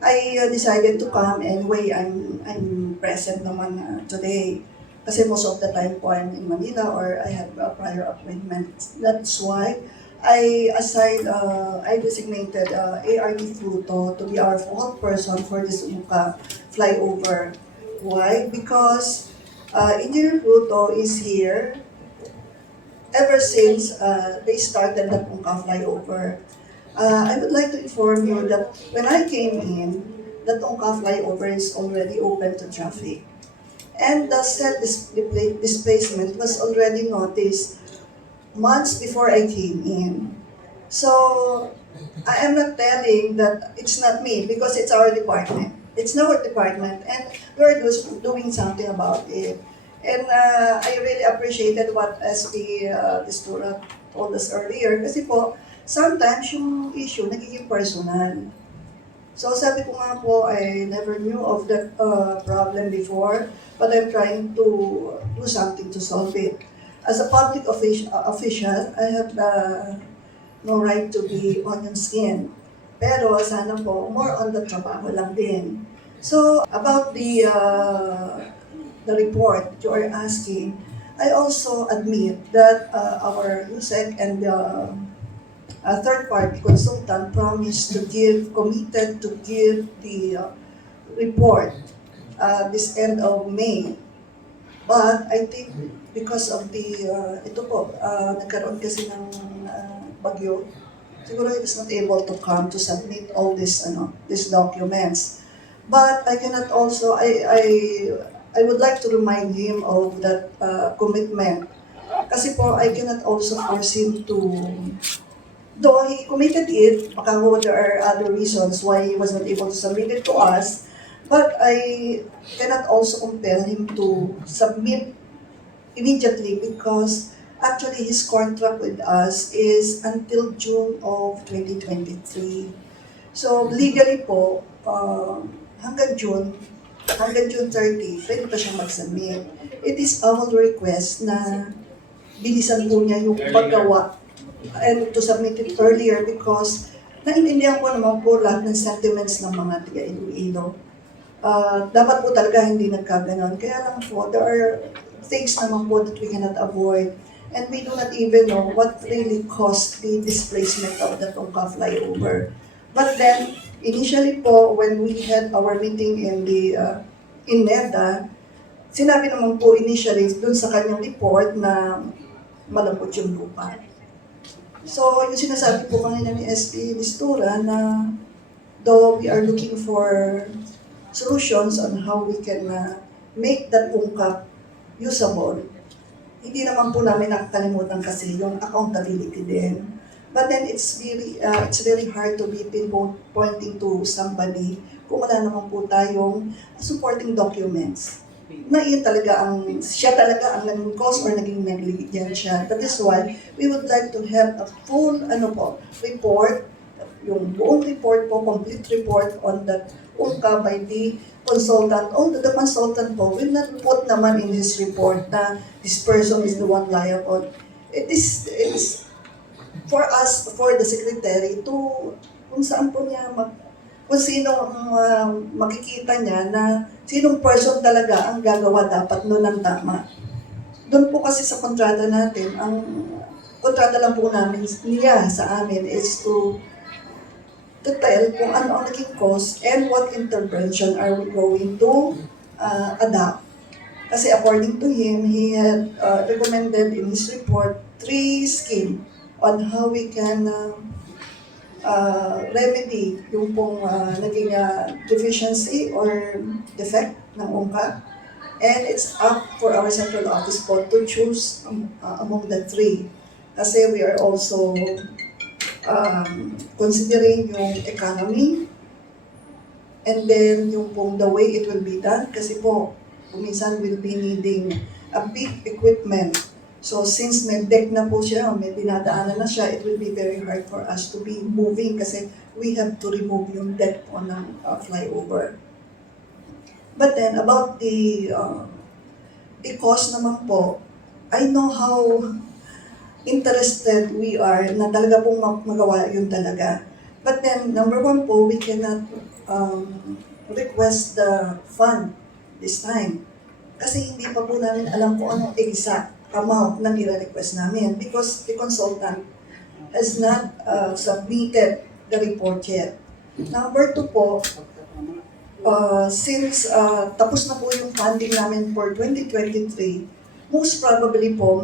I decided to come anyway. I'm present naman today. Kasi most of the time po I'm in Manila or I have a prior appointment. That's why I designated ARD Pluto to be our focal person for this Ungka flyover. Why? Because Engineer Pluto is here ever since they started the Ungka flyover. I would like to inform you that when I came in, the Ungka flyover is already open to traffic. And the set displacement was already noticed months before I came in. So, I am not telling that it's not me because it's our department. It's our department and we're doing something about it. And I really appreciated what SP Distura told us earlier kasi po, sometimes yung issue nagiging personal. So sabi ko nga po, I never knew of that problem before, but I'm trying to do something to solve it. As a public official, I have no right to be onion skin. Pero sana po, more on the trabaho lang din. So, about the report that you are asking, I also admit that our USEC and the third-party consultant committed to give the report this end of May. But I think because of nagkaroon kasi ng bagyo, siguro he was not able to come to submit all these documents. But I cannot also, I would like to remind him of that commitment. Kasi po, I cannot also force him to, though he committed it, baka there are other reasons why he was not able to submit it to us, but I cannot also compel him to submit immediately because actually his contract with us is until June of 2023. So legally po, hanggang June 30, pwede pa siyang mag-submit. It is our request na bilisan po niya yung paggawa and to submit it earlier because naiintindihan ko naman po lahat ng sentiments ng mga tiga Iloilo. Dapat po talaga hindi nagkaganon. Kaya lang po, there are things naman po that we cannot avoid. And we do not even know what really caused the displacement of the Ungka flyover. But then, initially po, when we had our meeting in NEDA, sinabi naman po initially dun sa kanyang report na malambot yung lupa. So, yung sinasabi po kanina ni SP Listura na though we are looking for solutions on how we can make that Ungka usable, hindi naman po namin nakakalimutan kasi yung accountability din. But then it's really hard to be pointing to somebody kung wala naman po tayong supporting documents. Na siya talaga ang naging cause or naging negligent siya. That is why we would like to have a full report, yung buong report po, complete report on that Ungka by the consultant. Although the consultant po will not put naman in his report na this person is the one liable. It is for us, for the secretary, to kung saan po niya kung sino makikita niya na sinong person talaga ang gagawa dapat noon ng tama. Doon po kasi sa kontrata natin, ang kontrata lang po namin niya sa amin is to tell kung ano ang naging cause and what intervention are we going to adopt. Kasi according to him, he had recommended in his report 3 schemes on how we can remedy yung pong naging deficiency or defect ng Ungka. And it's up for our central office po to choose among the 3. Kasi we are also considering yung economy and then yung pong the way it will be done. Kasi po, minsan we'll be needing a big equipment. So since may deck na po siya, may dinadaanan na siya, it will be very hard for us to be moving kasi we have to remove yung deck po ng flyover. But then about the cost naman po, I know how interested we are na talaga pong magawa yun talaga. But then, number 1 po, we cannot request the fund this time. Kasi hindi pa po namin alam kung anong exact amount na nire-request namin because the consultant has not submitted the report yet. Number two po, since tapos na po yung funding namin for 2023, most probably po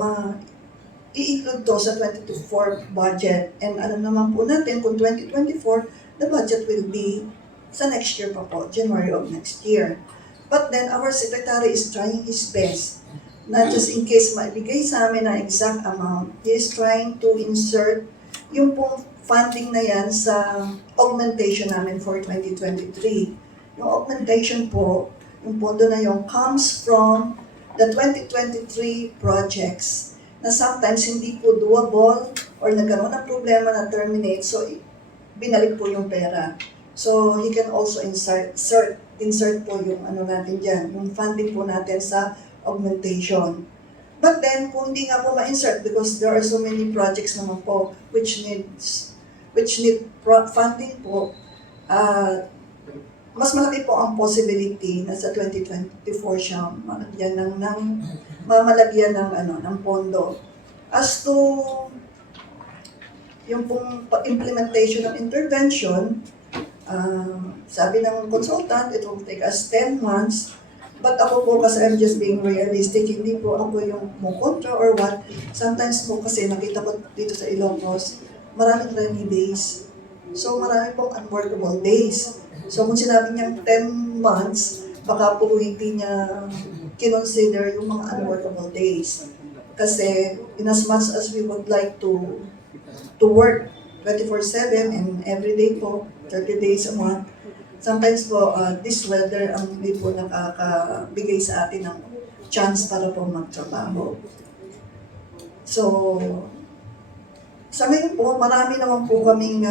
i-include to sa 2024 budget. And alam naman po natin kung 2024, the budget will be sa next year pa po, January of next year. But then our secretary is trying his best, not just in case maibigay sa amin na exact amount, he is trying to insert yung pong funding na yan sa augmentation namin for 2023. Yung augmentation po, yung pondo na yung comes from the 2023 projects na sometimes hindi po doable or nagkaroon ng problema na terminate, so binalik po yung pera. So he can also insert po yung ano natin dyan, yung funding po natin sa augmentation. But then, kung hindi nga po ma-insert because there are so many projects naman po which need funding po, mas malaki po ang possibility na sa 2024 siya mamalagyan ng pondo. As to yung pong implementation ng intervention, sabi ng consultant, it will take us 10 months. But ako po kasi I'm just being realistic, hindi po ako yung kontra or what. Sometimes po kasi nakita ko dito sa Ilocos, maraming rainy days. So marami pong unworkable days. So kung sinabi niyang 10 months, baka po hindi niya kinonsider yung mga unworkable days. Kasi in as much as we would like to work 24/7 and every day po, 30 days a month, sometimes po this weather ang hindi po nakakabigay sa atin ng chance para po magtrabaho. So, sa ngayon po, marami naman po kaming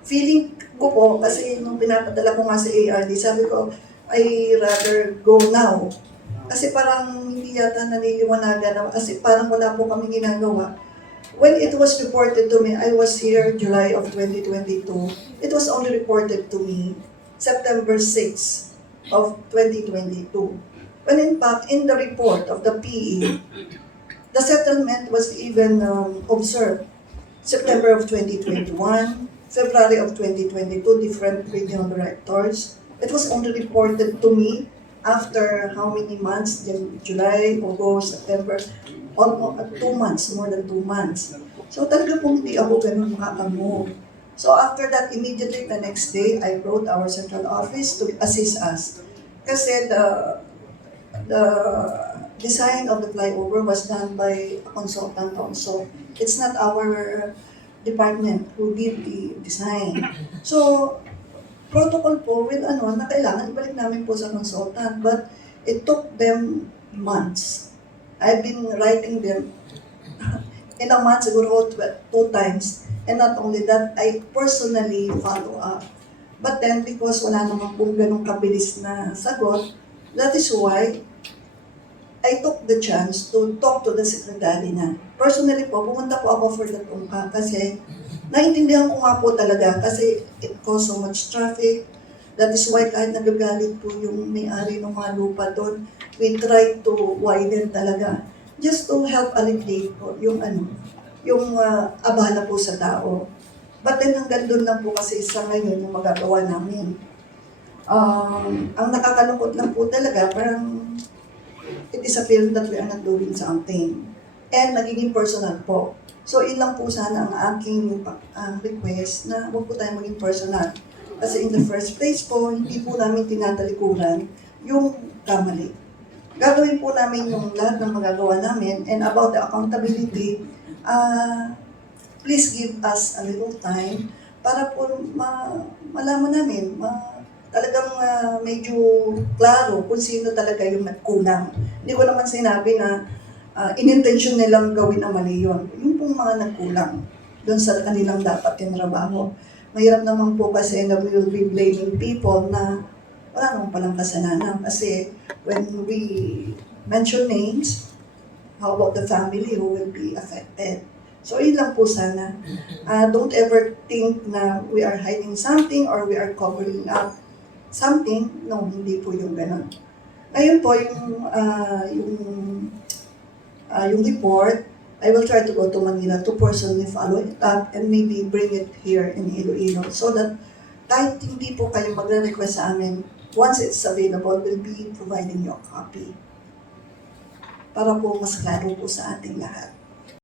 feeling ko po, kasi nung pinapadala ko nga sa ARD, sabi ko, I rather go now. Kasi parang hindi yata naniliwanagan, kasi parang wala po kaming ginagawa. When it was reported to me, I was here July of 2022. It was only reported to me September 6 of 2022. When in fact, in the report of the PE, the settlement was even observed September of 2021, February of 2022, different regional directors. It was only reported to me after how many months? July, August, September, almost 2 months, more than 2 months. So talaga pong hindi ako ganun makaka-move. So after that, immediately the next day, I wrote our central office to assist us. Kasi the design of the flyover was done by a consultant also. It's not our department who did the design. So, protocol po, na kailangan ibalik namin po sa consultant, but it took them months. I've been writing them in a month, siguro 2 times. And not only that, I personally follow up. But then, because wala naman pong ganong kabilis na sagot, that is why I took the chance to talk to the secretary na. Personally po, pumunta po ako for that Ungka kasi naintindihan ko nga po talaga kasi it caused so much traffic. That is why kahit nagagalit po yung may-ari ng mga lupa doon, we try to widen talaga just to help alleviate po yung abala po sa tao. But then hanggang doon lang po kasi sa ngayon yung magagawa namin. Ang nakakalungkot lang po talaga, parang it is a feeling that we are not doing something. And nagiging personal po. So ilang po sana ang aking request na huwag po tayo maging personal. Kasi in the first place po, hindi po namin tinatalikuran yung kamali. Gagawin po namin yung lahat ng magagawa namin, and about the accountability, please give us a little time para po malaman namin, talagang medyo klaro kung sino talaga yung nagkulang. Hindi ko naman sinabi na inintensyon nilang gawin na mali yun. Yung pong mga nagkulang doon sa kanilang dapat yung trabaho. Mahirap naman po kasi na we will be blaming people na wala naman palang kasalanan. Kasi when we mention names, how about the family who will be affected? So, yun lang po sana. Don't ever think na we are hiding something or we are covering up something. No, hindi po yung ganun. Ngayon po, yung report, I will try to go to Manila to personally follow it up and maybe bring it here in Iloilo so that kahit hindi po kayo magre-request sa amin, once it's available, we'll be providing you a copy para po mas klaro po sa ating lahat.